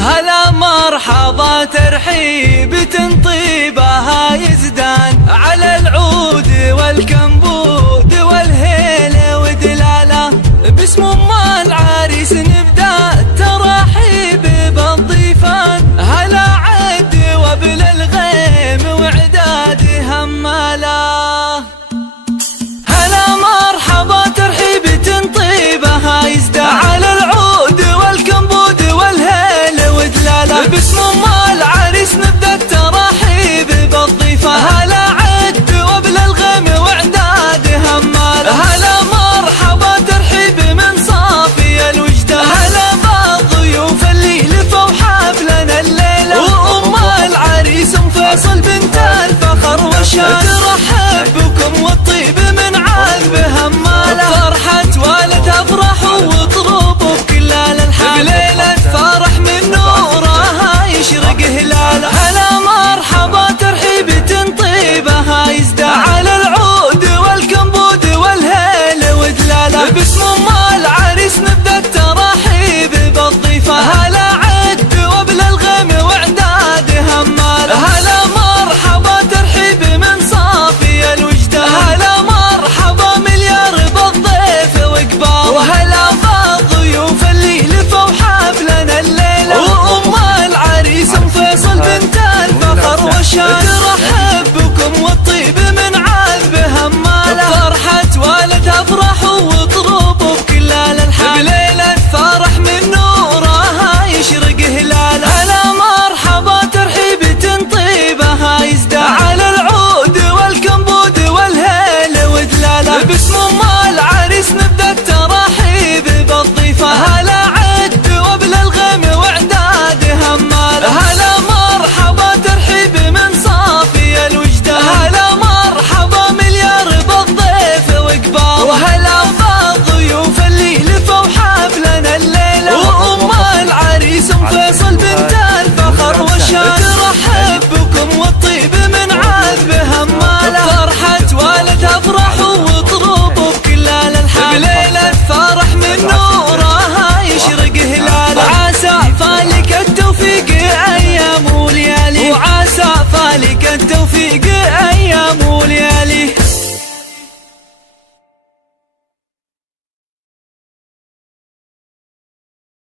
هلا مرحبا ترحيب تنطيبها يزدان على العود والكمبود والهيل ودلاله. باسم ام العريس نبدا الترحيب بالضيفان. هلا عد وبل الغيم وعداد هماله. هلا مرحبا ترحيب تنطيبها يزدان على العود والكمبود والهيل ودلاله. باسم ام العريس نبدا الترحيب بالضيفان. هلا عد وبل الغيم وعداد هماله. هلا مرحبا ترحيب من صافي الوجدان. هلا بالضيوف اللي لفوا حفلنا الليله. وام العريس ام فيصل بنت الفخر والشان ترحب بكم والطيب من عذب هماله. فرحة والد افرحوا واطربوا بكل الالحان. بليلة فرح من نورها يشرق هلاله. هلا مرحبا ترحيب تنطيبها يزدان على العود والكمبود والهيل ودلاله. باسم ام العريس نبدا الترحيب بالضيفان. هلا عد وبل الغيم وعداد هماله. هلا مرحبا ترحيب من صافي الوجدان. هلا مرحبا مليار بالضيف وقباله. وهلا بالضيوف اللي لفوا حفلنا الليله. وام العريس ام فيصل بنت الفخر والشان ترحب بكم والطيب من عذب هماله. فرحة والد افرحوا واطربوا بكل الالحان. بليلة فرح من نورها يشرق هلاله. هلا مرحبا ترحيب تنطيبها يزدان على العود والكمبود والهيل ودلاله. باسم ام العريس نبدا الترحيب بالضيفان. هلا عد وبل الغيم وعداد هماله. هلا مرحبا ترحيب من صافي الوجدان. هلا مرحبا مليار بالضيف وقباله. وهلا بالضيوف اللي لفوا حفلنا الليله.